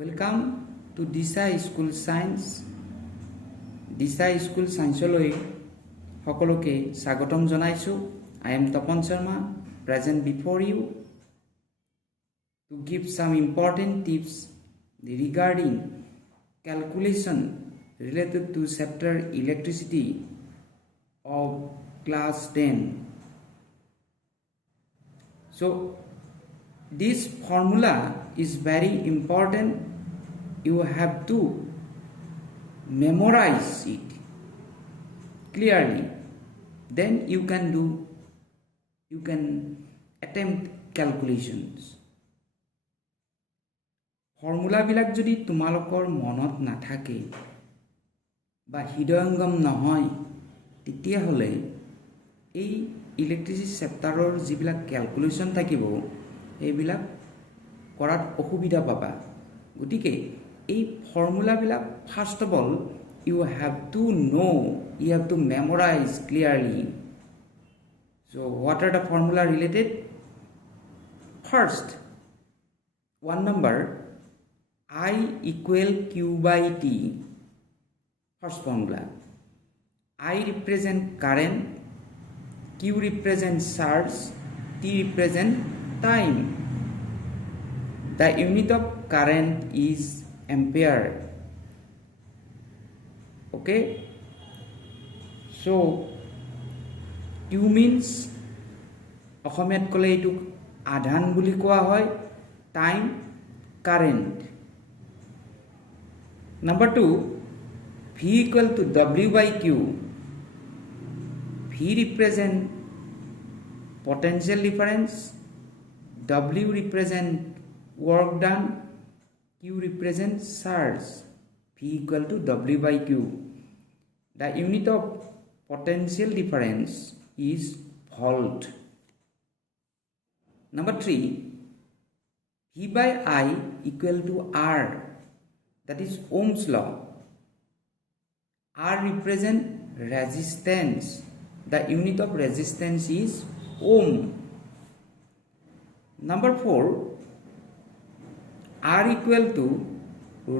Welcome to Disha School Science. Disha School Science loi সকলোকে স্বাগতম জনাইছো. I am Tapan Sarma, present before you to give some important tips regarding calculation related to chapter electricity of class 10. So this formula is very important. You have to memorize it clearly. Then you can attempt calculations. Formula বিলাক যদি তোমালোকৰ মনত নাথাকে বা হৃদয়ঙ্গম নহয় তেতিয়া হলে এই ইলেক্ট্ৰিচিটি চেপ্টাৰৰ যিবিলাক ক্যালকুলেশন থাকিব এইবিলাক কৰাত অসুবিধা পাবা. গতিকে এই formula black first of all you have to know, you have to memorize clearly. So what are the formula related? First, one number, I equal Q by T. First formula. I represent current, Q represents charge, T represents time. The unit of current is ampere. Okay, so Q means অসমীয়াত কলে এইটো আধান বুলি কোৱা হয়, time, current. Number 2, V equal to W by Q. V represent potential difference, W represent work done, Q represent charge. V equal to W by Q. The unit of potential difference is volt. Number 3, V by I equal to R. That is Ohm's law. R represent resistance. The unit of resistance is ohm. Number 4, R equal to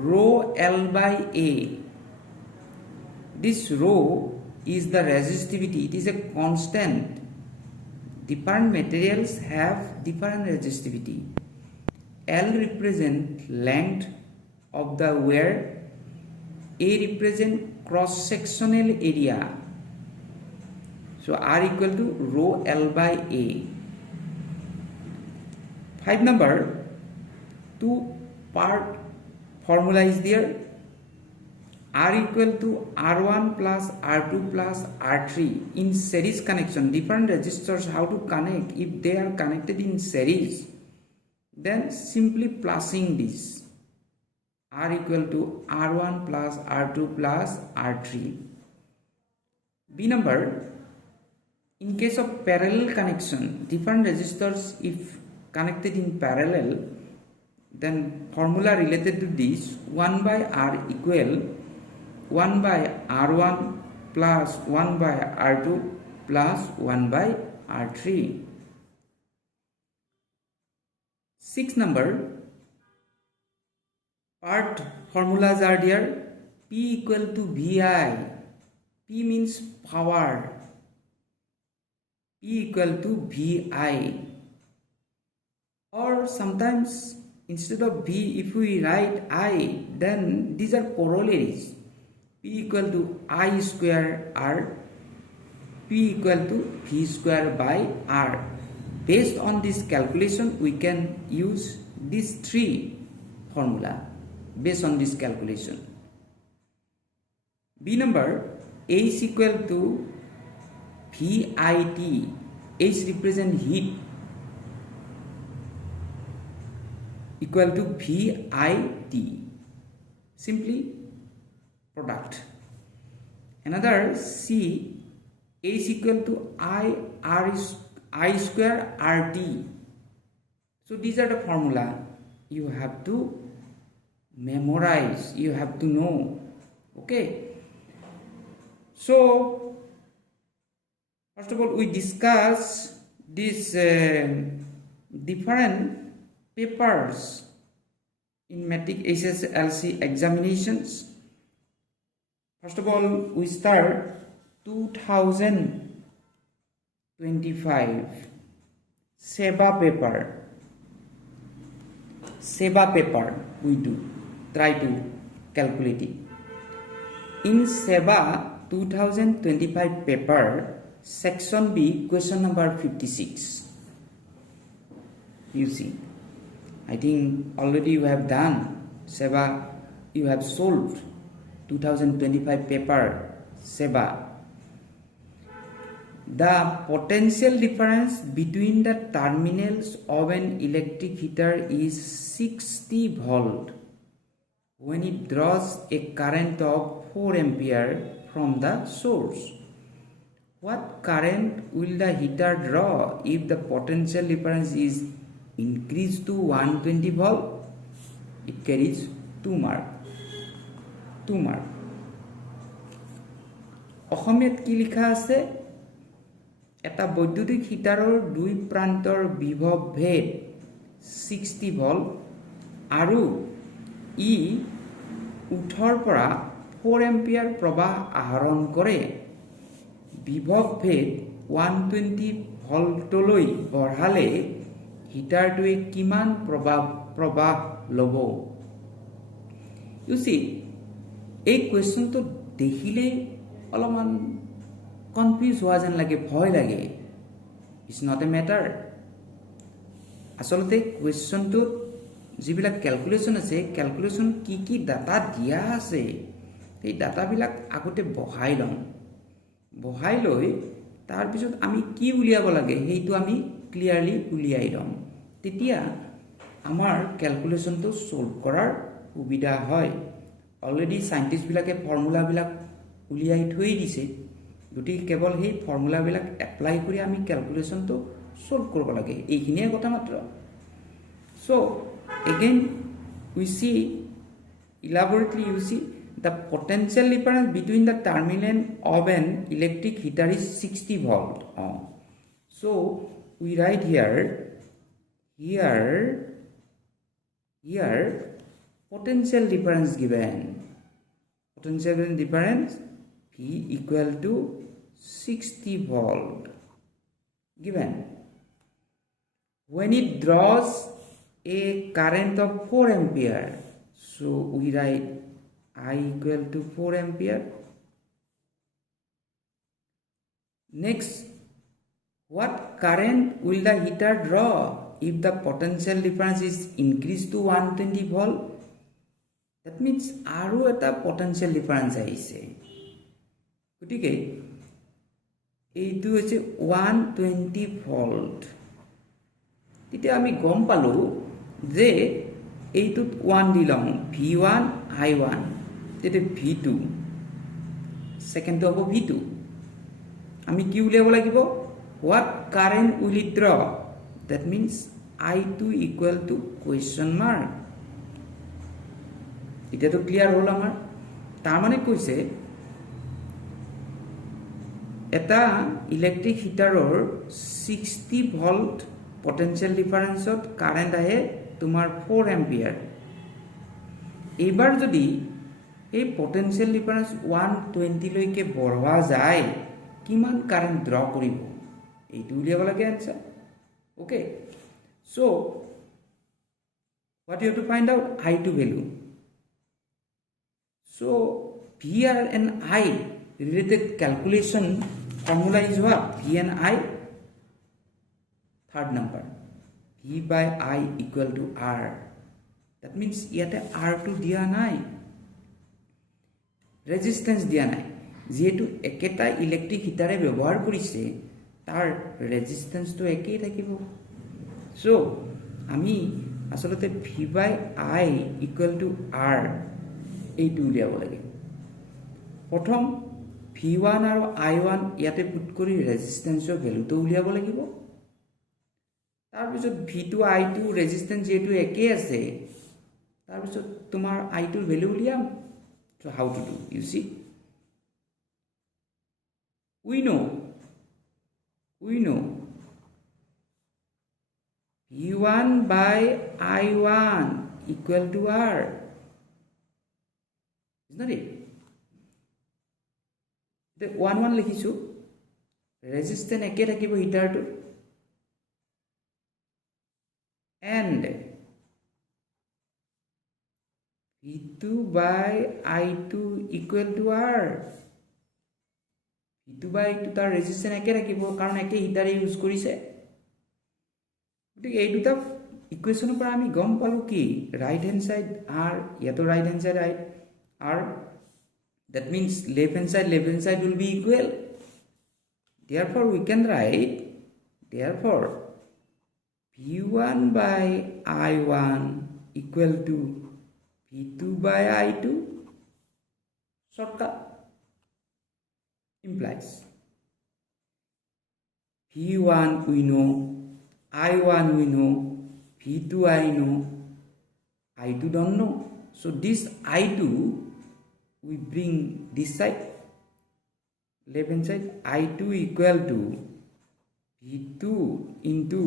rho L by A. This rho is the resistivity. It is a constant. Different materials have different resistivity. L represent length of the wire. A represent cross-sectional area. So R equal to rho L by A. 5 number, 2 part formula is there. R equal to R1 plus R2 plus R3 in series connection. Different resistors, how to connect? If they are connected in series, then simply plussing this. R equal to R1 plus R2 plus R3. B number, in case of parallel connection, different resistors if connected in parallel, then formula related to this, 1 by R equal 1 by R1 plus 1 by R2 plus 1 by R3. 6 number, part formulas are there. P equal to VI. P means power. P equal to VI. Or sometimes instead of V, if we write I, then these are corollaries. P equal to I square R, P equal to V square by R. Based on this calculation, we can use these 3 formula based on this calculation. B number, H equal to VIT. H represent heat, equal to VIT. Simply product. Another C, H equal to I square RT. So these are the formula you have to memorize, you have to know. Okay, so first of all we discuss this different papers in metric SSLC examinations. First of all, we start 2025 SEBA paper we try to calculate it. In SEBA 2025 paper, section B, question number 56. You see, I think already you have done SEBA, you have solved 2025 paper SEBA. The potential difference between the terminals of an electric heater is 60 volt when it draws a current of 4 ampere from the source. What current will the heater draw if the potential difference is increased to 120 volt? It carries 2 mark. অসমীয়াত কি লিখা আছে? এটা বৈদ্যুতিক হিটাৰৰ দুই প্ৰান্তৰ বিভৱ ভেদ 60 vault আৰু ই উঠৰ পৰা 4 এম্পিয়াৰ প্ৰবাহ আহৰণ কৰে। বিভৱ ভেদ 120 ভল্টলৈ বঢ়ালে হিটাৰটোৱে কিমান প্ৰবাহ ল'ব? You see, এই কুৱেশ্যনটো দেখিলে অলপমান কনফিউজ হোৱা যেন লাগে, ভয় লাগে। It's not a matter. আচলতে কুৱেশ্যনটোত যিবিলাক কেলকুলেশ্যন আছে, কেলকুলেশ্যন কি কি ডাটা দিয়া আছে, সেই ডাটাবিলাক আগতে বহাই ল'ম। বহাই লৈ তাৰপিছত আমি কি উলিয়াব লাগে সেইটো আমি ক্লিয়াৰলি উলিয়াই ল'ম। তেতিয়া আমাৰ কেলকুলেশ্যনটো ছল্ভ কৰাৰ সুবিধা হয়। অলৰেডি চাইণ্টিষ্টবিলাকে ফৰ্মুলাবিলাক উলিয়াই থৈ দিছে, গতিকে কেৱল সেই ফৰ্মুলাবিলাক এপ্লাই কৰি আমি কেলকুলেশ্যনটো ছল্ভ কৰিব লাগে, এইখিনিয়ে কথা মাত্ৰ। চ' again we C elaborately, you see the potential difference between the terminal of an electric heater is 60 volt. So we write here potential difference given. Potential difference V equal to 60 volt given. When it draws a current of 4 ampere, so we write I equal to 4 ampere. Next, what current will the heater draw if the potential difference is increased to 120 volt? That means আৰু এটা potential difference আহিছে। গতিকে এইটো হৈছে 120 vault. তেতিয়া আমি গম পালো যে এইটোত 1 দি লওঁ, V1 I1, তেতিয়া V2, সেকেন্ডটো হ'ব V2। আমি কি উলিয়াব লাগিব? What current will it draw? That means I2 equal to question mark। এতিয়াতো ক্লিয়াৰ হ'ল আমাৰ। তাৰ মানে কৈছে এটা ইলেক্ট্ৰিক হিটাৰৰ 60 ভল্ট পটেনশিয়েল ডিফাৰেন্সত কাৰেণ্ট আহে তোমাৰ 4 এম্পিয়াৰ। এইবাৰ যদি এই পটেনশিয়েল ডিফাৰেন্স 120 লৈকে বঢ়োৱা যায়, কিমান কাৰেণ্ট ড্ৰ কৰিব এইটো উলিয়াব লাগে answer. Okay, so what you have to find out? I2 value. So VR and I related calculation formula is what? V and I, third number, V by I equal to R. That means ইয়াতে R2 দিয়া নাই, resistance দিয়া নাই। যেহেতু একেটা electric হিটারে ব্যবহার কৰিছে, তাৰ রেজিস্ট্যান্সটো একেই থাকিব। সো আমি আসলতে V by I equal to R এইটো উলিয়াব লাগে। প্ৰথম V1 আৰু I1 ইয়াতে পুট কৰি ৰেজিস্ট্যান্সৰ ভ্যালুটো উলিয়াব লাগিব। তাৰপিছত V2 I2 ৰেজিস্ট্যান্স যেহেতু একে আছে, তাৰপিছত তোমাৰ I2 ৰ ভ্যালু উলিয়াম। So how to do? You see, we know V1 by I1 equal to R. Is not it? The 1 লিখিছো resistance একে থাকিব হিটাৰটো and V2 by I2 equal to R. V2 by I2 তাৰ resistance একে থাকিব কাৰণ একে হিটাৰে use কৰিছে গতিকে এই দুটা ইকুৱেশ্যনৰ পৰা আমি গম পালো কি ৰাইট হ্যান্ড সাইড R ইয়াতো right hand side R. That means left hand side will be equal. Therefore, we can write, therefore, V1 by I1 equal to V2 by I2. Shortcut implies V1 we know, I1 we know, V2 I know, I2 don't know. So this I2 we bring this side, left hand side, I2 equal to V2 into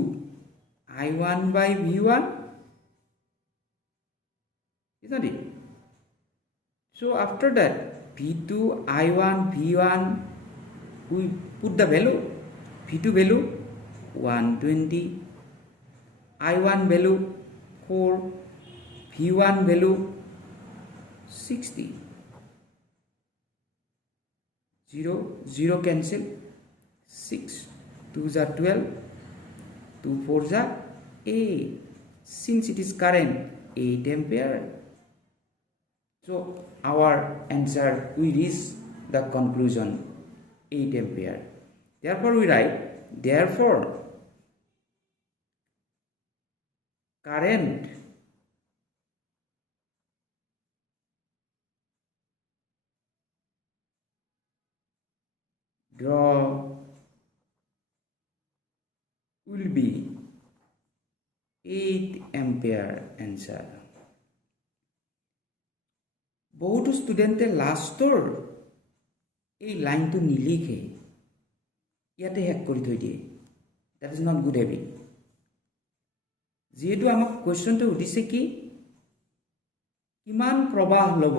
I1 by V1, isn't it? So after that, V2, I1, V1, we put the value, V2 value 120, I1 value 4, V1 value 60. 0 cancel, 6 2s are 12, 2 4s are 8. Since it is current 8 ampere, so our answer, we reach the conclusion 8 ampere. Therefore we write, therefore current draw will be 8 ampere answer. বহুতো স্টুডেন্টে লাষ্টৰ এই লাইনটো নিলিখে ইয়াতে হেক কৰি থৈ দিয়ে that is not good habit যেহেতু আমাক কোৱেশ্চনটো উঠিছে কি কিমান প্ৰবাহ ল'ব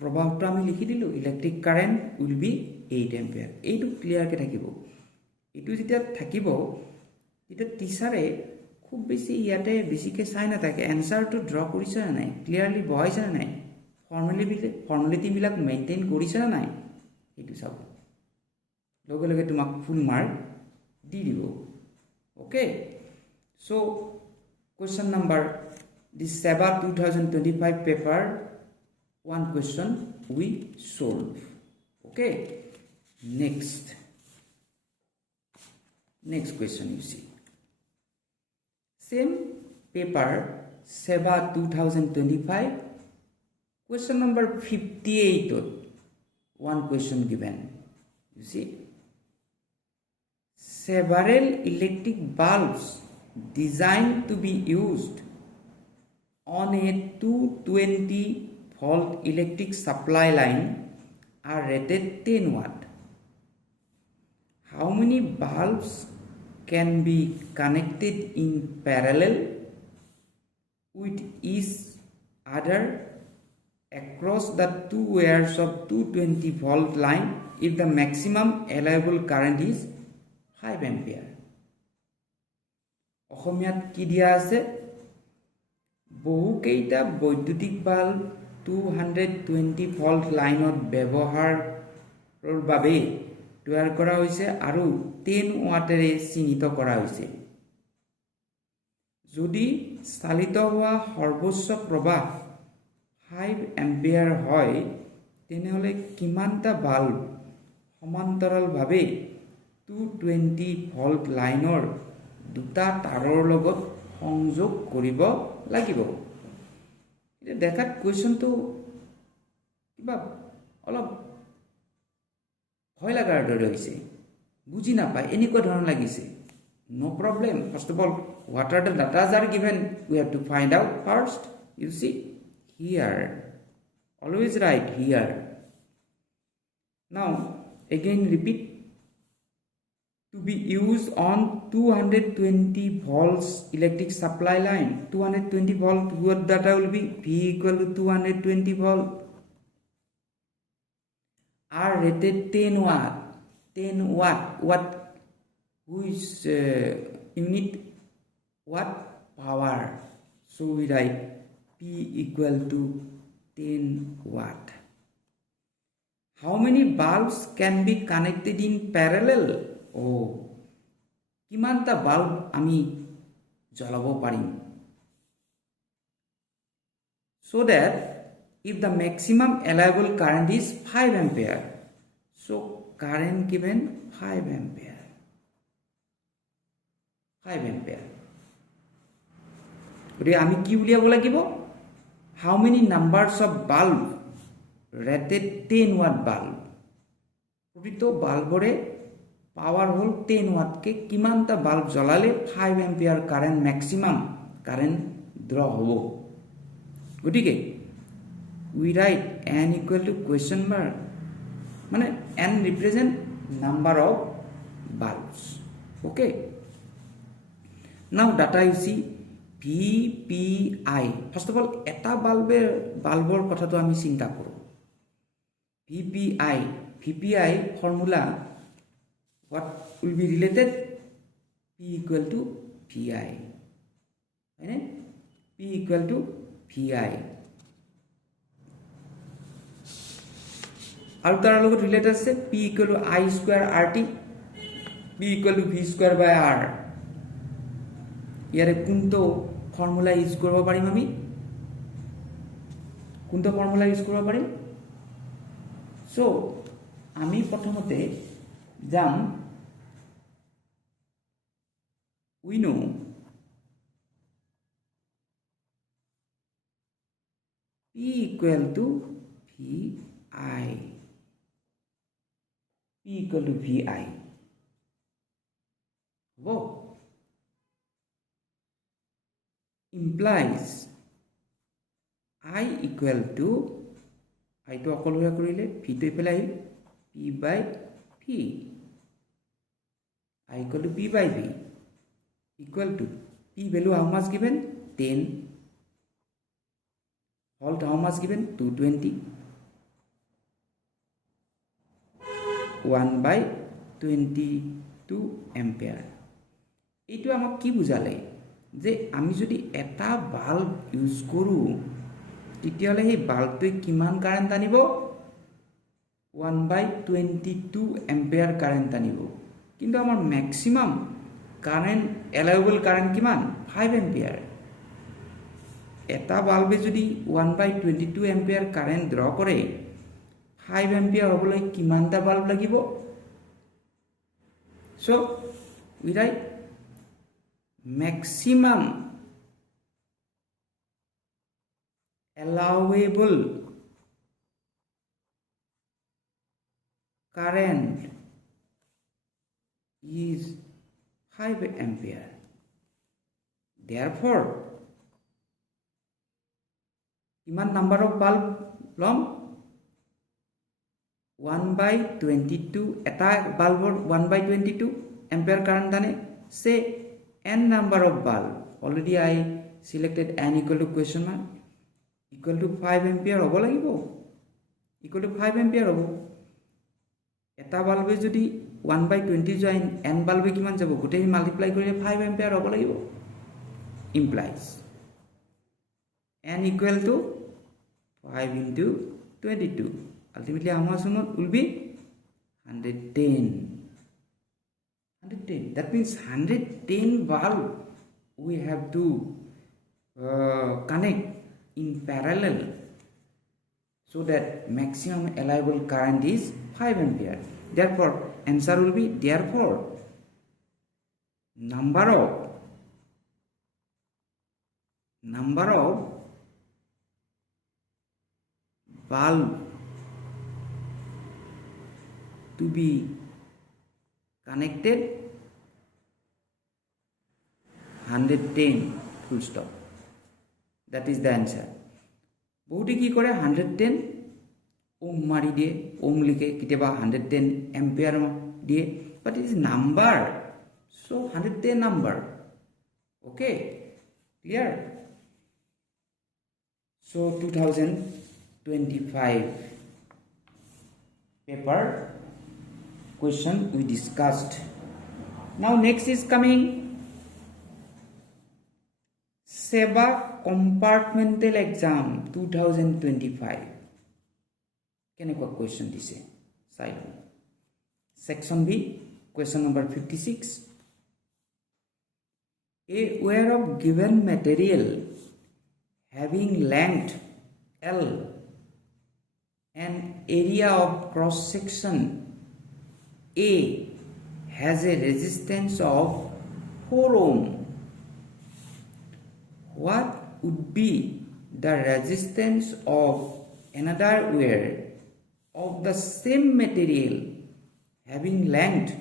প্ৰবাহটো আমি লিখি দিলো electric current will be 8 ampere এইটো ক্লিয়াৰকে থাকিব এইটো যেতিয়া থাকিব এটা টিচাৰে খুব বেছি ইয়াতে বেছিকে চাই না থাকে এনসাৰটো ড্ৰ কৰিছে না নাই ক্লিয়াৰলি বহাইছে না নাই ফৰ্মুলেটি বিলাক মেইনটেইন কৰিছে না নাই এইটো চাব লগে লগে তোমাক ফুল মাৰ্ক দি দিব okay so question number this SEBA 2025 paper one question we solve okay next question you see same paper SEBA 2025 question number 58 one question given you see several electric bulbs designed to be used on a 220 volt electric supply line are rated 10 watt. How many bulbs can be connected in parallel with each other across the two wires of 220 volt line if the maximum allowable current is 5 ampere? অসমীয়াত কি দিয়া আছে বহু কেইটা বৈদ্যুতিক bulb 220 volt লাইনত ব্যৱহাৰৰ বাবে তৈয়াৰ কৰা হৈছে আৰু 10 ওয়াটেৰে চিহ্নিত কৰা হৈছে যদি চালিত হোৱা সৰ্বোচ্চ প্ৰবাহ 5 এম্পিয়াৰ হয় তেনেহলে কিমানটা বাল্ব সমান্তৰালভাৱে 220 ভোল্ট লাইনৰ দুটা তাৰৰ লগত সংযোগ কৰিব লাগিব এটা দেখাত কোৱেশ্চনটো কিবা অলপ ভয় লাগাৰ দৰে হৈছে বুজি নাপায় এনেকুৱা ধৰণ লাগিছে no problem first of all what are the data are given we have to find out first you see here always write here now again repeat to be used on 220 volts electric supply line. 220 volt, what data will be? V equal to 220 volt. Are rated 10 watt. 10 watt. What? Which unit? What? Power. So we write P equal to 10 watt. How many bulbs can be connected in parallel? Oh, kimanta bulb ami jalabo parim. So that if the maximum allowable current is 5 ampere, so current given 5 ampere. 5 ampere. But ami ki uliabo lagibo? How many numbers of bulb rated 10 watt bulb? Prito bulbore power hol 10 watt ke kimanta bulb jalale 5 ampere current maximum current draw hobo. Gotike we write n equal to question mark, mane n represent number of bulbs. Okay, now data you see VPI. First of all, eta bulbor kotha to ami chinta koru. VPI formula, what will be related? P equal to VI. P equal to VI. আৰু তাৰ লগত related আছে P equal to I square RT, P equal to V square by R. ইয়াৰে কোনটো formula use কৰিব পাৰিম আমি? কোনটো ফৰ্মুলা ইউজ কৰিব পাৰিম? সো আমি প্ৰথমতে যাম, we know P equal to VI. P equal to VI. Whoa. Implies I equal to I to অকল হৈ কৰিলে V to ইফালে Ahil P by V. I equal to P by V equal to P value how much given? 10. Volt how much given? 220. 1 by 22 ampere. এইটো আমাক কি বুজালে যে আমি যদি এটা বাল্ব ইউজ কৰো তেতিয়ালে এই বাল্বটোৱে কিমান কারেন্ট আনিব? 1 by 22 ampere কারেন্ট আনিব। কিন্তু আমাৰ ম্যাক্সিমাম কারেন্ট এলাউবল কারেন্ট কিমান? 5 ampere। এটা বাল্বে যদি 1 by 22 ampere কারেন্ট ড্ৰ কৰে 5 ampere হ'বলৈ কিমানটা বাল্ব লাগিব? So we write maximum allowable current is 5 ampere. Therefore, কিমান number of bulb লম? 1 by 22, এটা বাল্বৰ 1 by 22 ampere current আনে। Say n number of bulb. Already I selected n equal to question mark equal to 5 ampere হ'ব লাগিব। equal to 5 ampere হ'ব। এটা বাল্বে যদি 1 by 20 join n বাল্বে কিমান যাব? গোটেই মাল্টিপ্লাই কৰিলে 5 ampere হ'ব লাগিব। Implies n equal to 5 into 22. Ultimately how much will be 110. 110. That means 110 bulb we have to connect in parallel so that maximum allowable current is 5 ampere. Therefore, answer will be number of bulb to be connected 110 full stop. That is the answer. বহুতে কি কৰে 110 ওম মাৰি দিয়ে, ওম লিখে, কেতিয়াবা 110 ampere দিয়ে, but it is number, so 100 number. Okay, clear? So 2025 paper question we discussed. Now next is coming SEBA compartmental exam 2025. Kenekwa question dise side. Section B, question number 56. A wire of given material having length L and area of cross section A has a resistance of 4 ohm. What would be the resistance of another wire of the same material having length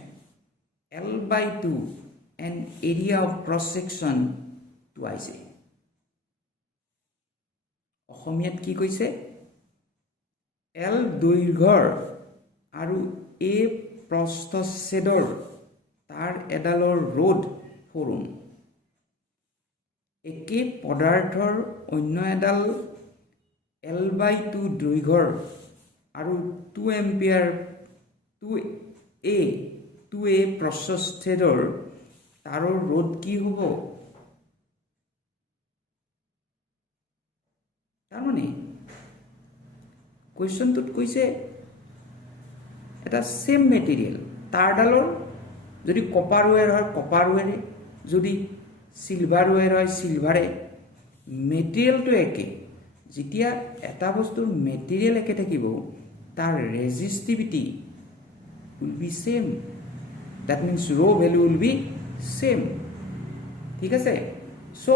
L by 2 and area of cross section twice A? অসমীয়াত কি কৈছে L দৈৰ্ঘ্যৰ আৰু A প্ৰস্থচ্ছেদৰ তাৰ এডালৰ ৰোধ 4 ohm. একে পদাৰ্থৰ অন্য এডাল L by 2 দৈৰ্ঘ্যৰ আৰু 2 এম্পিয়াৰ 2A প্ৰস্থচ্ছেদৰ তাৰৰ ৰোধ কি হ'ব? তাৰমানে কুৱেশ্যনটোত কৈছে এটা সেম মেটেৰিয়েল তাৰডালৰ যদি কপাৰ ওয়্যাৰ হয় কপাৰ ওয়্যাৰে, যদি সিলভাৰ ওয়্যাৰ হয় সিলভাৰে, মেটেৰিয়েলটো একে। যেতিয়া এটা বস্তুৰ মেটেৰিয়েল একে থাকিব তাৰ ৰেজিষ্টিভিটি will be same. That means rho value will be same. ঠিক আছে? So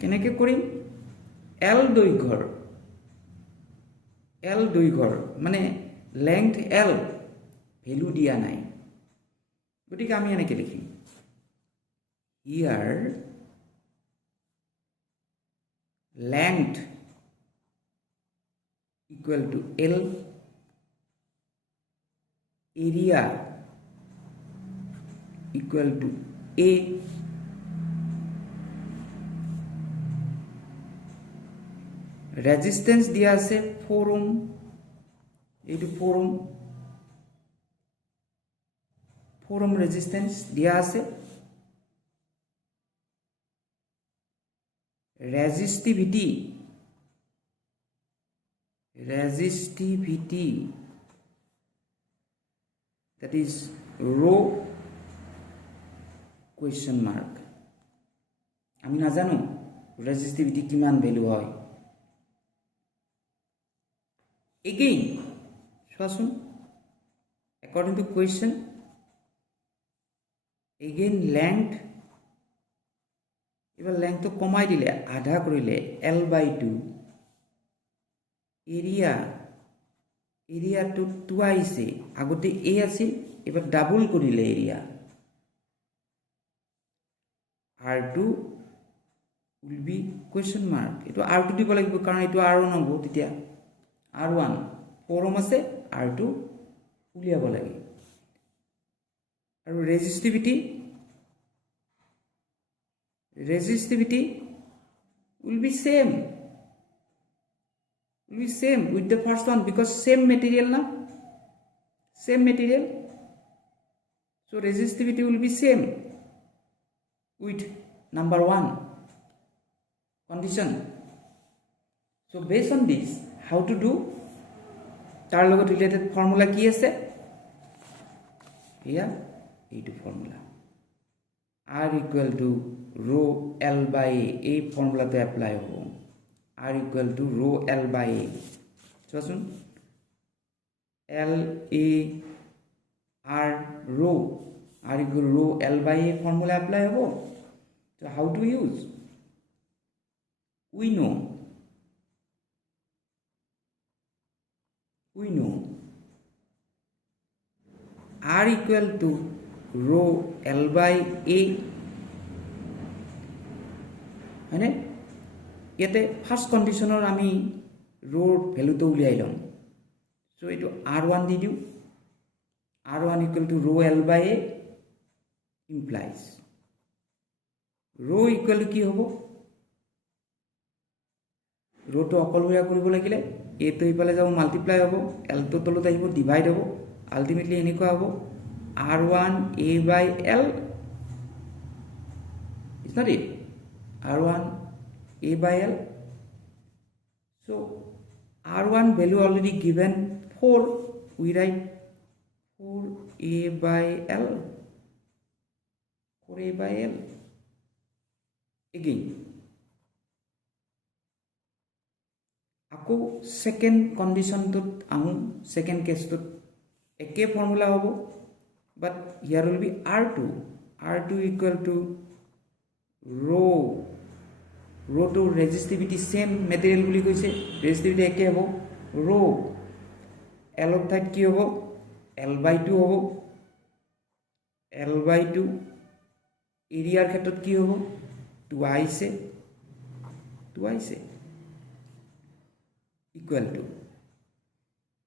কেনেকৈ কৰিম? L দৈৰ্ঘ্যৰ মানে লেংথ L ভ্যালু দিয়া নাই, গতিকে আমি এনেকৈ লিখিম here length equal to L, area equal to A, resistance দিয়া আছে 4 ওহম, এইটো 4 ওহম, 4 ওহম রেজিস্ট্যান্স দিয়া আছে। Resistivity that is rho question mark, আমি নাজানো রেজিস্টিভিটি কিমান ভ্যালু হয়। Again, Shwasun, according to question, again length, এবার length তো কমাই দিলে আধা কৰিলে L by 2, area to twice আগতে A আছিল, এবার ডাবল কৰিলে area, R2 will be question mark, এটো R2 দিব লাগিব কাৰণ এটো R1 হ'ব, তেতিয়া R1 4 ওহম আছে, R2 উলিয়াব লাগে। আৰু ৰেজিষ্টিভিটি will be same with the first one because same material na, same material, so resistivity will be same with number 1 condition. So based on this, how to do, তাৰ লগত related formula কি আছে? here এইটো formula R equal to rho L by A, এই ফৰ্মুলাটো apply হ'ব। R equal to rho L by A, চোৱাচোন L A R rho, R equal to rho L by A formula apply হ'ব। So how to use? We know R equal to rho L by A, হয়নে? ইয়াতে first কন্ডিশনৰ আমি rho ভ্যালুটো উলিয়াই লম। So এটো R1 দি দিও, R1 equal to rho L by A implies rho equal to কি হ'ব rho to অকলহৰীয়া কৰিব লাগিলে a to ইফালে যাব মাল্টিপ্লাই হ'ব l to তলত আহিব ডিভাইড হ'ব আলটিমেটলি এনেকুৱা হ'ব R1 A by L is not it R1 A by L. So R1 value already given 4, we write 4A by L, 4A by L. Again, আকৌ second condition to second case to একে formula হ'ব, but here will be R2 equal to rho to resistivity same material বুলি কৈছে resistivity একে হ'ব rho L of that কি হ'ব L by 2 হ'ব L by 2 এৰিয়াৰ ক্ষেত্ৰত কি হ'ব twice equal to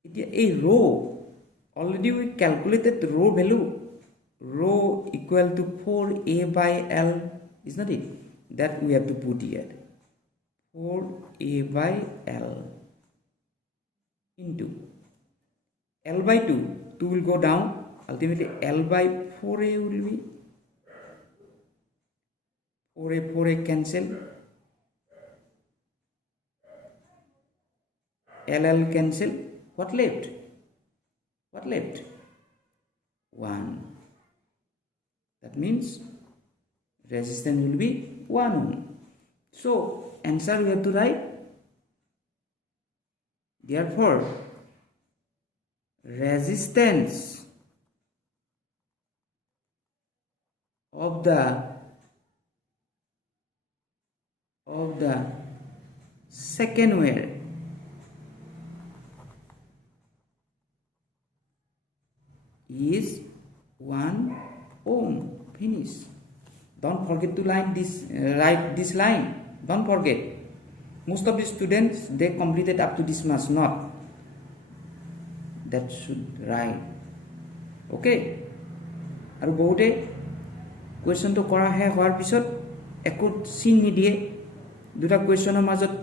এতিয়া এই rho already we calculated rho value rho equal to 4A by L is not it that we have to put here 4A by L into L by 2 will go down ultimately L by 4A will be 4A cancel LL cancel what left 1 that means resistance will be 1 ohm. So answer we have to write therefore resistance of the second wire is 1 ohm. Finish. Don't forget to write this line. Don't forget. Most of the students they completed up to this much not. That should write. Okay. আৰু বহুতে question to কৰা হে হোৱাৰ পিছত একো চিন নিদিয়ে দুটা কোৱেশ্যনৰ মাজত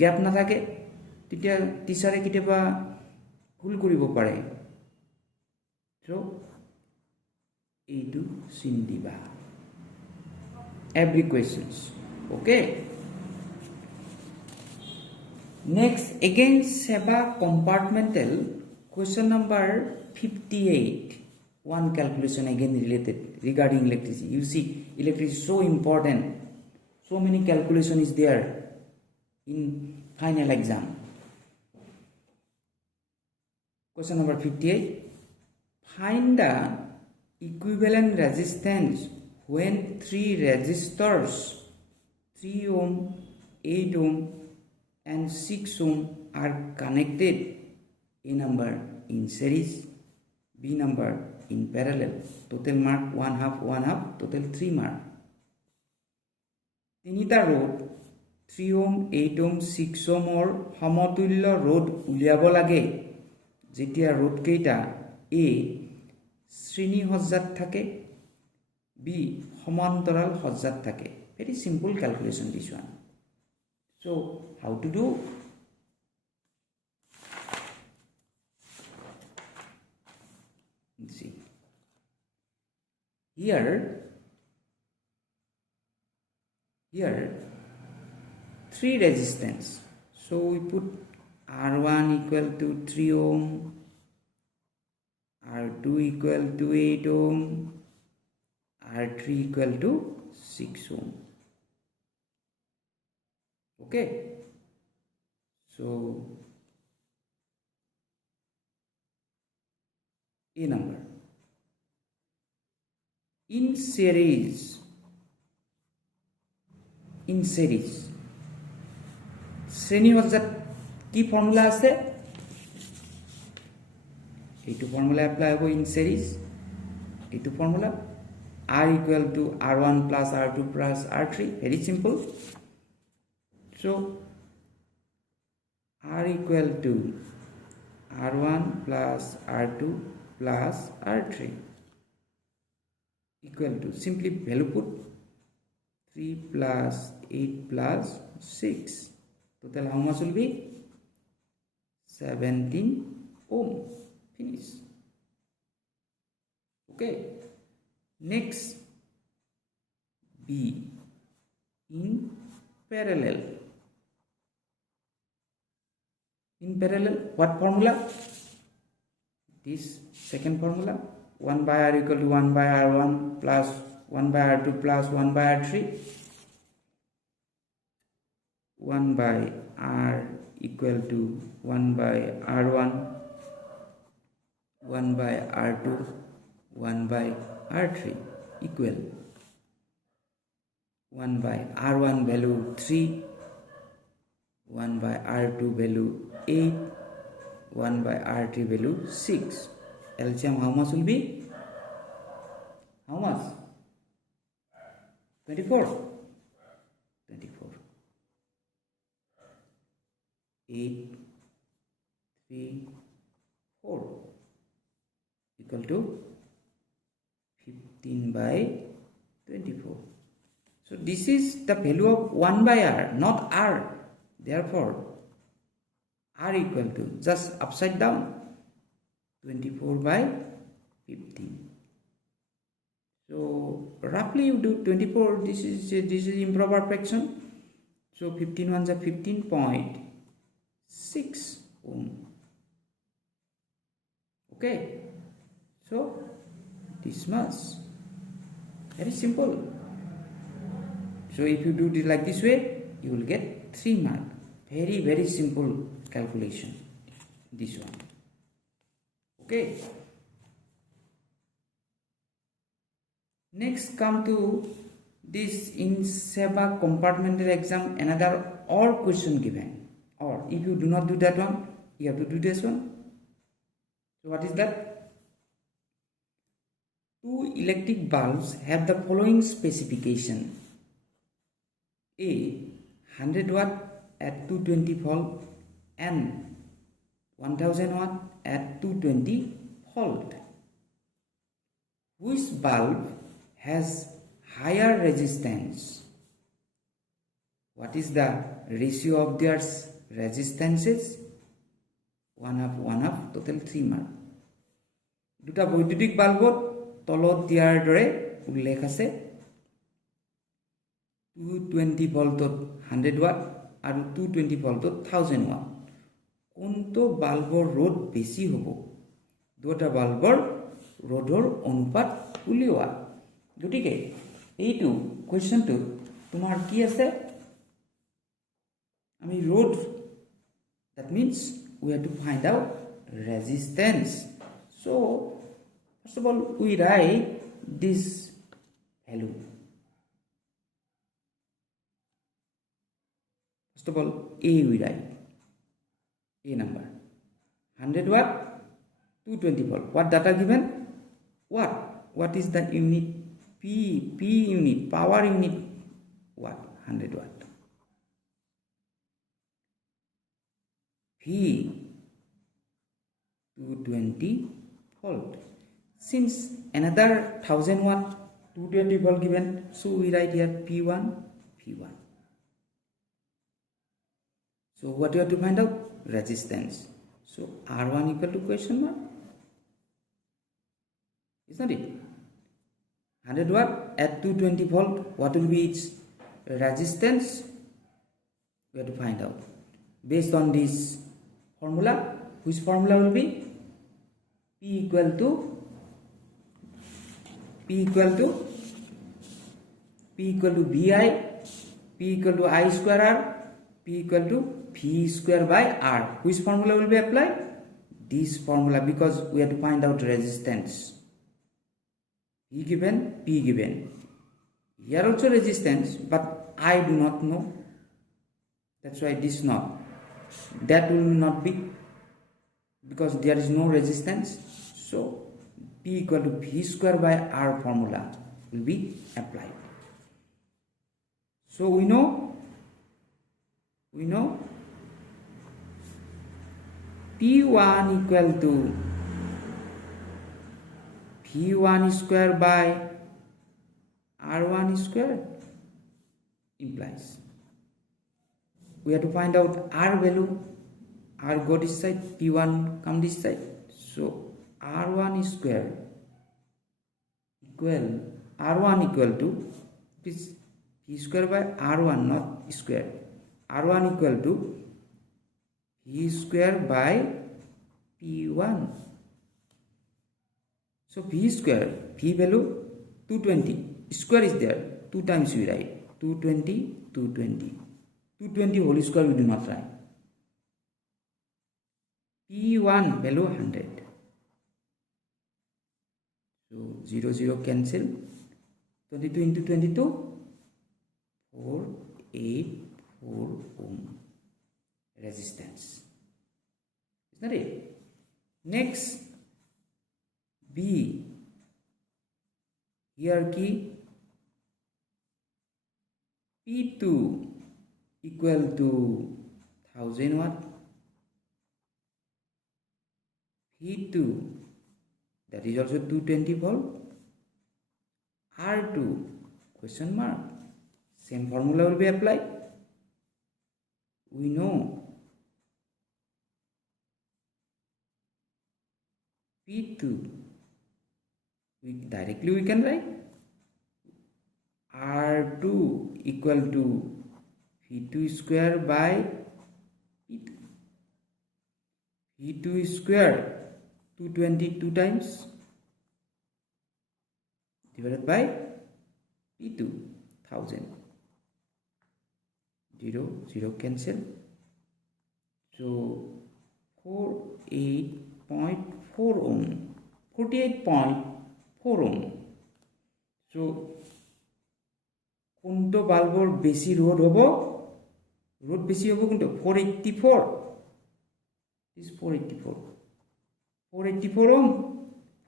গ্যাপ নাথাকে তেতিয়া টিচাৰে কিবা ভুল কৰিব পাৰে so এইটো চিন দিবা every questions okay next again seva compartmental question number 58 one calculation again related regarding electricity you see electricity is so important so many calculation is there in final exam question number 58 find the equivalent resistance when three resistors 3 ohm 8 ohm and 6 ohm are connected a number in series b number in parallel total mark 1/2 total 3 mark তিনিটা রোধ 3 ohm 8 ohm 6 ohm or সমতুল্য রোধ উলিয়াব লাগে যেতিয়া রোধ কেইটা a শ্রেণী সজ্জাত থাকে b সমান্তরাল সজ্জাত থাকে very simple calculation this one so how to do see here 3 resistance so we put R1 equal to 3 ohm R2 equal to 8 ohm R3 equal to 6 ohm okay so a number in series শ্রেণী সজ্জাত কি formula আছে এইটো formula apply হ'ব in series এইটো formula R equal to R1 plus R2 plus R3 very simple so R equal to R1 plus R2 plus R3 equal to, simply value put 3 plus 8 plus 6. Total how much will be? 17 ohm. Finish. Okay. Next, B, in parallel. In parallel, what formula? This second formula, 1 by R equal to 1 by R1 plus 1 by R2 plus 1 by R3. 1 by R equal to 1 by R1, 1 by R2, 1 by R3 equal 1 by R1 value 3, 1 by R2 value 8, 1 by R3 value 6. LCM how much will be? How much? 24. 24. 8, 3, 4 equal to 15 by 24. So this is the value of 1 by R, not R. Therefore, R equal to, just upside down, 24 by 15. So roughly you do 24. This is improper fraction. So 15 ones are 15.6 ohm. Okay. So this much. Very simple. So if you do it like this way, you will get 3 marks. Very, very simple calculation. This one. Okay. Next, come to this in SEBA compartmental exam, another OR question given. Or if you do not do that one, you have to do this one. So what is that? 2 electric bulbs have the following specification. A, 100 watt at 220 volt and 1000 watt at 220 volt. Which bulb has higher resistance? What is the ratio of their resistances? 1/2, total 3 mark. দুটা বৈদ্যুতিক বাল্বত তলত দিয়াৰ দৰে উল্লেখ আছে 220 ভোল্টত 100 watt আৰু 220 ভোল্টত 1000 watt কোনটো বাল্বৰ ৰ'দ বেছি হ'ব দুটা বাল্বৰ ৰ'দৰ অনুপাত উলিওৱা গতিকে এইটো কোৱেশ্চনটো তোমাৰ কি আছে আমি ৰ'দ that means we have to find out resistance. So first of all we write this value. First of all A we write A number 100 watt 220 volt. What data given? What is the unit? P unit, power unit. What? 100 watt. V 220 volt. Since another 1000 watt 220 volt given, so we write here P1. So what you have to find out? Resistance. So R1 equal to question mark. Is not it? 100 watt at 220 volt. What will be its resistance? We have to find out. Based on this formula, which formula will be? P equal to VI, P equal to I square R, P equal to V square by R. Which formula will be applied? This formula, because we have to find out resistance. E given, P given. Here also resistance, but I do not know. That's why this not. That will not be, because there is no resistance. So P equal to V square by R formula will be applied. So we know P1 equal to V1 square by R1 square implies we have to find out R value. R go this side, P1 come this side. So R1 square equal to this V square by R1, not square. R1 equal to V square by P1. So V square, V value 220, square is there, 2 times we write, 220, 220. 220 whole square we do not write. P1 value 100. So 0, 0 cancel. 22 into 22, 484 ohm resistance. Is that it? Next, B. Here key P2 equal to 1000 watt. P2 that is also 220 volt. R2 question mark. Same formula will be applied. We know P2 we can write R2 equal to V2 square by P2. V2 square 222 times divided by P2 1000. 0, 0 cancel. So 48.4 ohm. 48.4 ohm. So কোনটো বাল্বৰ বেছি রোধ হবো রোধ বেশি হবো কোনটো 484 is 484 ohm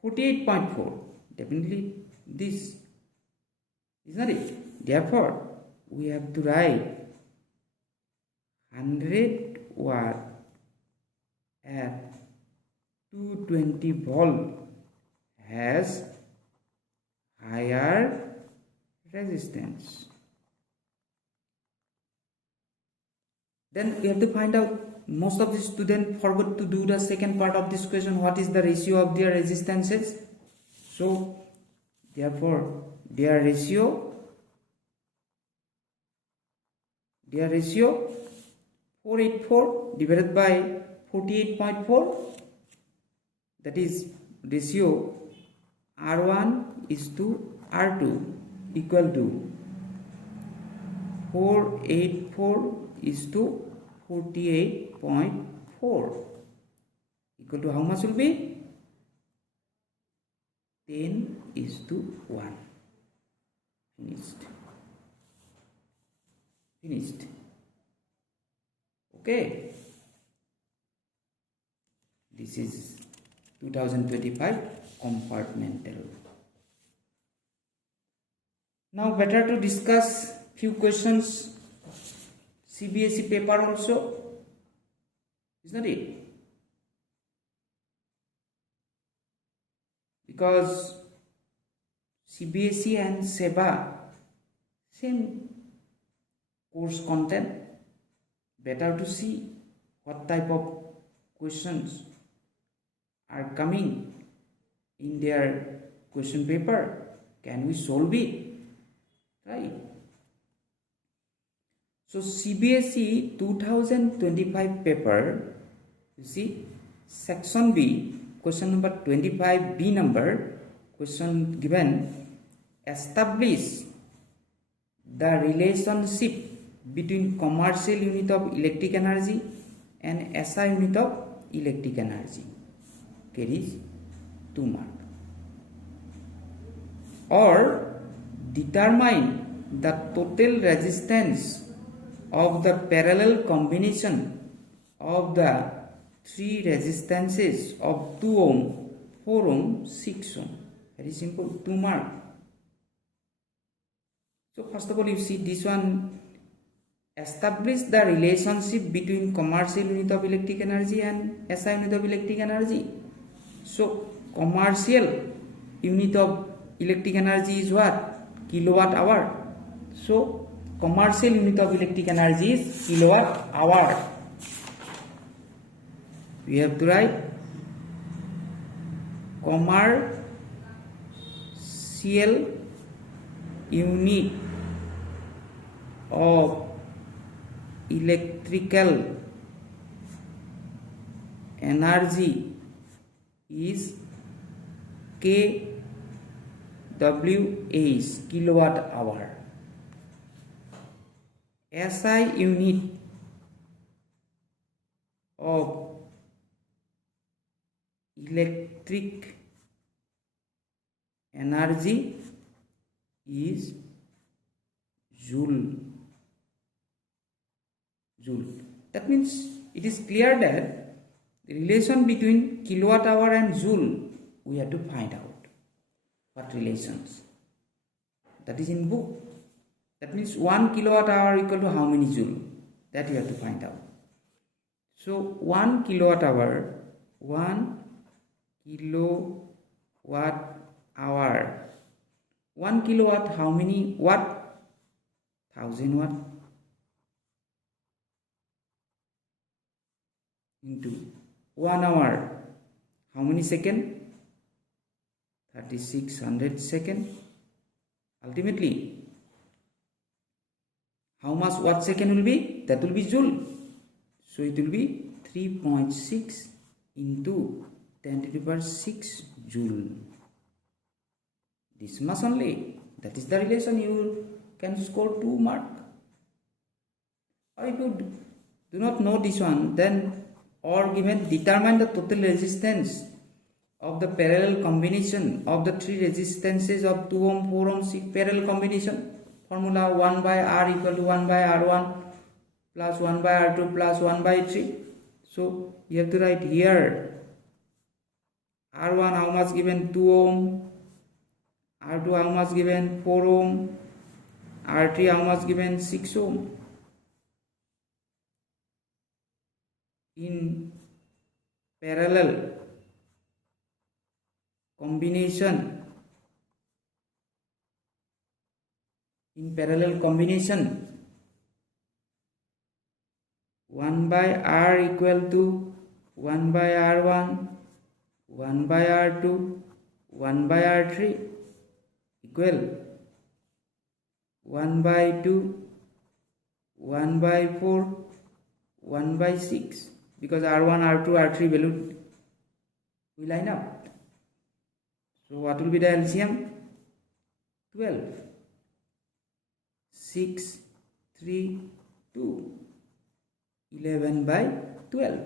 48.4 definitely this is not it. Therefore we have to write 100 watt at 220 volt has higher resistance. Then we have to find out, most of the students forgot to do the second part of this question, what is the ratio of their resistances. So therefore their ratio 484 divided by 48.4, that is ratio R1 is to R2 equal to 484 is to 48.4 equal to how much will be 10 is to 1. Finished. Okay, this is 2025 compartmental. Now better to discuss few questions CBSE paper also, is not it? Because CBSE and SEBA same course content, better to see what type of questions are coming in their question paper. Can we solve it? Right. So CBSE 2025 paper, you see, section B, question number 25, B number, question given, establish the relationship between commercial unit of electric energy and SI unit of electric energy. Carries 2 marks. Or determine the total resistance of the parallel combination of the 3 resistances of 2 ohm, 4 ohm, 6 ohm. Very simple, 2 marks. So first of all, you see this one, establish the relationship between commercial unit of electric energy and SI unit of electric energy. So commercial unit of electric energy is what? Kilowatt hour. So commercial unit of electric energy is kilowatt hour. We have to write commercial unit of electrical energy is kWh, kilowatt hour. SI unit of electric energy is joule. That means it is clear that the relation between kilowatt hour and joule we have to find out. What relations? That is in book. That means 1 kilowatt hour equal to how many joule? That you have to find out. So 1 kilowatt hour, 1 kilowatt hour. 1 kilowatt, how many watt? 1000 watt. Into 1 hour, how many second? 3600 second. Ultimately, how much watt second will be? That will be joule. So it will be 3.6 into 10 to the power 6 joule. This much only. That is the relation. You can score 2 mark. Or if you do not know this one, then or given determine the total resistance of the parallel combination of the 3 resistances of 2 ohm, 4 ohm, 6 parallel combination. Formula 1 by R equal to 1 by R1 plus 1 by R2 plus 1 by 3. So you have to write here R1 how much given? 2 ohm, R2 how much given? 4 ohm, R3 how much given? 6 ohm. In parallel combination, 1 by R equal to 1 by R1, 1 by R2, 1 by R3 equal 1 by 2, 1 by 4, 1 by 6, because R1, R2, R3 value will line up. So what will be the LCM? 12. 6, 3, 2. 11 by 12.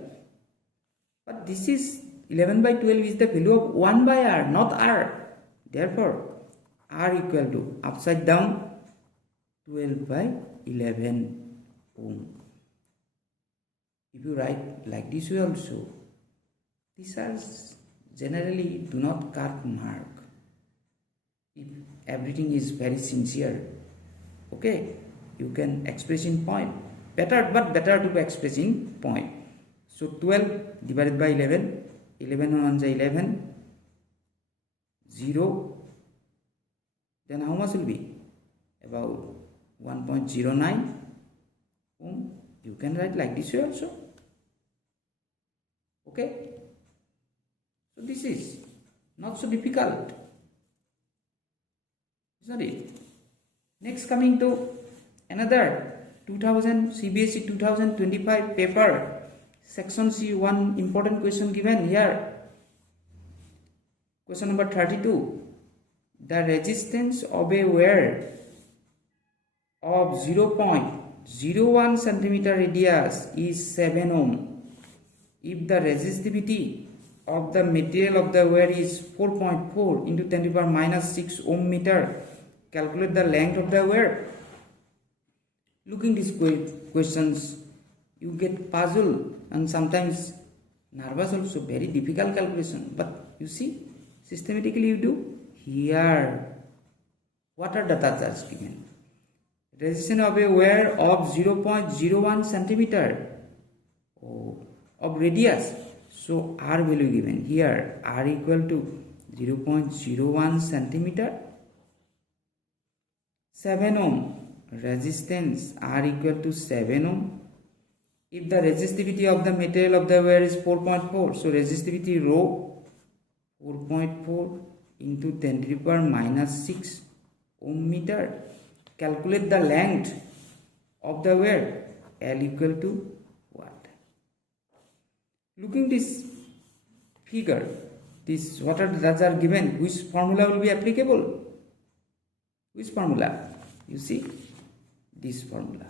But this is 11 by 12 is the value of 1 by R, not R. Therefore, R equal to upside down 12 by 11 ohm. If you write like this way also, these are generally do not cut mark. If everything is very sincere, okay, you can express in point. Better to express in point. So 12 divided by 11, 11 on the 11, 0. Then how much will be? About 1.09 ohm. You can write like this way also. Okay. So this is not so difficult, isn't it? Next, coming to another 2000 CBSE 2025 paper, section C, one important question given here. Question number 32. The resistance of a wire of 0.01 centimeter radius is 7 ohm. If the resistivity of the material of the wire is 4.4 into 10 to the power minus 6 ohm meter, calculate the length of the wire. Looking these questions, you get puzzled and sometimes nervous also, very difficult calculation. But you see, systematically you do. Here, what are data charges given? Resistance of a wire of 0.01 centimeter of radius. So R value given here, R equal to 0.01 centimeter. 7 ohm resistance R equal to 7 ohm. If the resistivity of the material of the wire is 4.4, so resistivity rho 4.4 into 10 to the power minus 6 ohm meter. Calculate the length of the wire. L equal to what? Looking this figure, this what are that are given, which formula will be applicable? Which formula? You see this formula,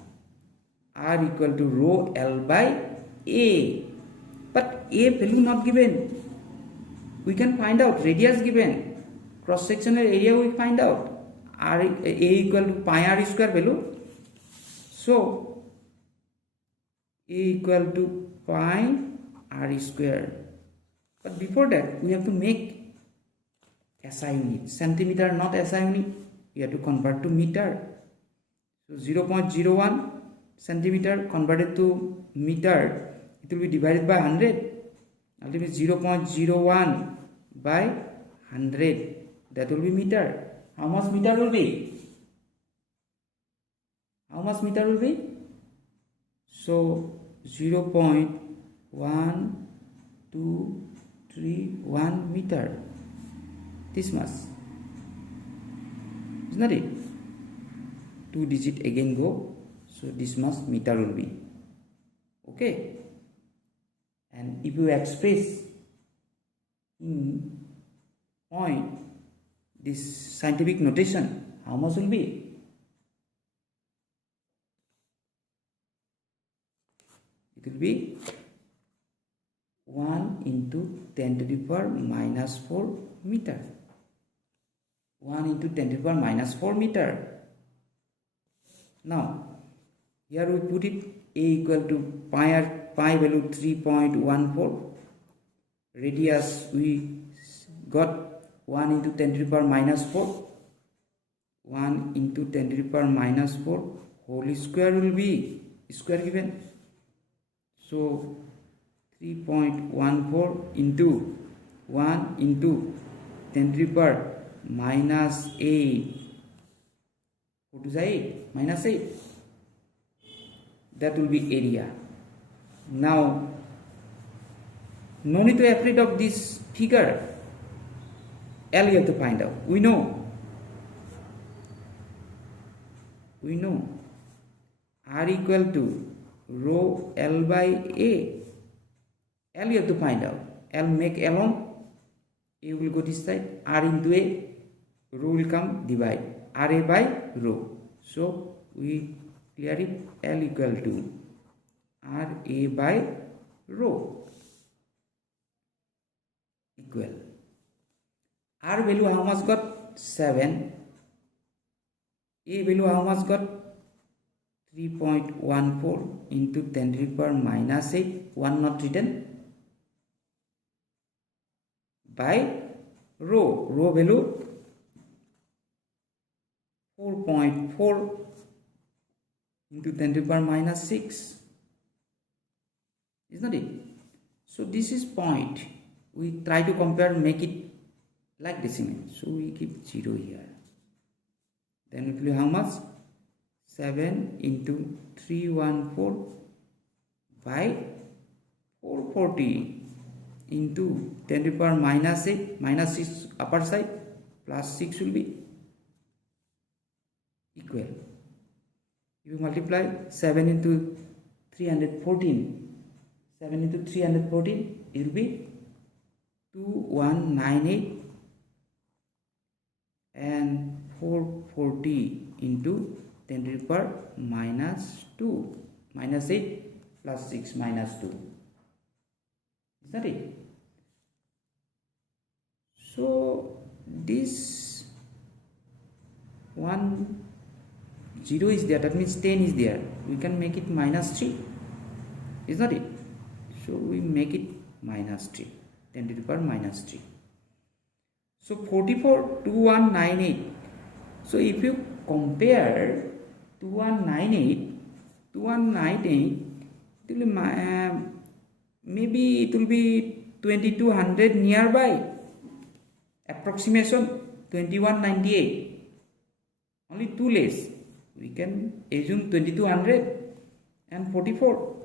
R equal to rho L by A, but A value not given. We can find out radius given, cross sectional area we find out, R A equal to pi R square value. So A equal to pi R square. But before that, we have to make SI unit. Centimeter, not SI unit. We have to convert to meter. So 0.01 centimeter converted to meter, it will be divided by 100. Ultimately 0.01 by 100. That will be meter. How much meter will be? How much meter will be? So 0.1231 meter. This much. Isn't that it? 2 digit again go. So this much meter will be. Okay. And if you express in point this scientific notation, how much will be? It will be 1 into 10 to the power minus 4 meter. 1 into 10 to the power minus 4 meter. Now, here we put it A equal to pi value 3.14. Radius we got 1 into 10 to the power minus 4. 1 into 10 to the power minus 4 whole square will be square given. So 3.14 into 1 into 10 to the power minus 8. What is 8? Minus 8. That will be area. Now, no need to be afraid of this figure. L you have to find out. We know. R equal to rho L by A. L you have to find out. L make L on. A will go this side. R into A. Rho will come divide. RA by rho. So we clear it. L equal to RA by rho equal. R value how much got? 7. A value how much got? 3.14 into 10 to the power minus 8. 1 not written. By rho. Rho value 4.4 into 10 to the power minus 6. Isn't it? So this is point. We try to compare, make it like decimal. So we keep 0 here. Then it will be how much? 7 into 314 by 440 into 10 to the power minus 8. Minus 6 upper side plus 6 will be equal. If you multiply 7 into 314, 7 into 314, it will be 2198 and 440 into 10 to the power minus 2, minus 8 plus 6 minus 2. Is that it? So this 1 0 is there, that means 10 is there. We can make it minus 3. Is not it? So we make it minus 3. 10 to the power minus 3. So 44, 2198. So if you compare 2198, it will be, maybe it will be 2200 nearby. approximation 2198, only 2 less, we can assume 2200 and 44,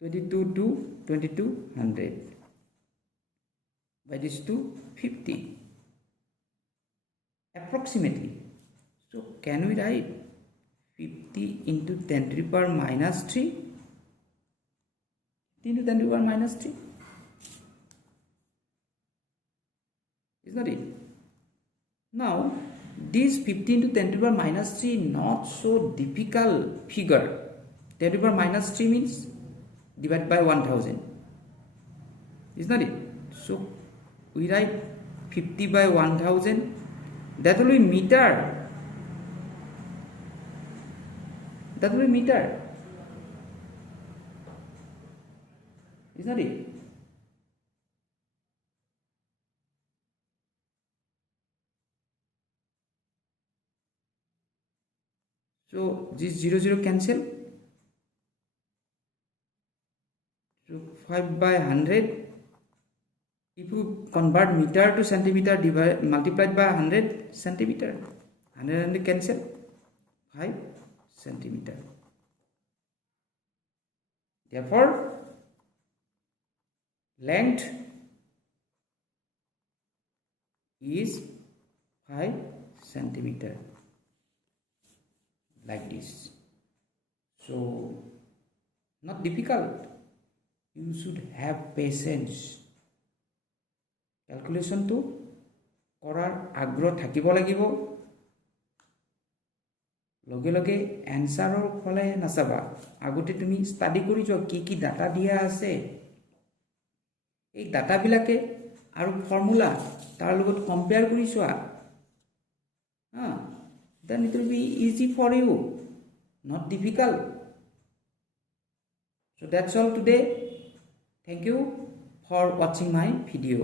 22 to 2200 by this 250 approximately. So can we write 50 into 10 to the power minus 3 into 10 to the power minus 3, is not it? Now this 50 into 10 to the power minus 3 not so difficult figure. 10 to the power minus 3 means divided by 1000, is not it? So we write 50 by 1000, that will be meter, that will be meter, is not it? So this 0 cancel. So 5 by 100, if you convert meter to centimeter, multiplied by 100 centimeter, 100 cancel, 5 centimeter. Therefore length is 5 centimeter, like this. So not difficult, you should have patience. Calculation to কৰাৰ আগ্ৰহ থাকিব লাগিব, লগে লগে এনসাৰৰ ফলে নাচাবা, আগতে তুমি study কৰি যোৱা কি কি ডাটা দিয়া আছে, এই ডাটাবিলাকে আৰু ফৰ্মুলা তাৰ লগত কম্পেয়াৰ কৰি চোৱা, then it will be easy for you, not difficult. So that's all today. Thank you for watching my video.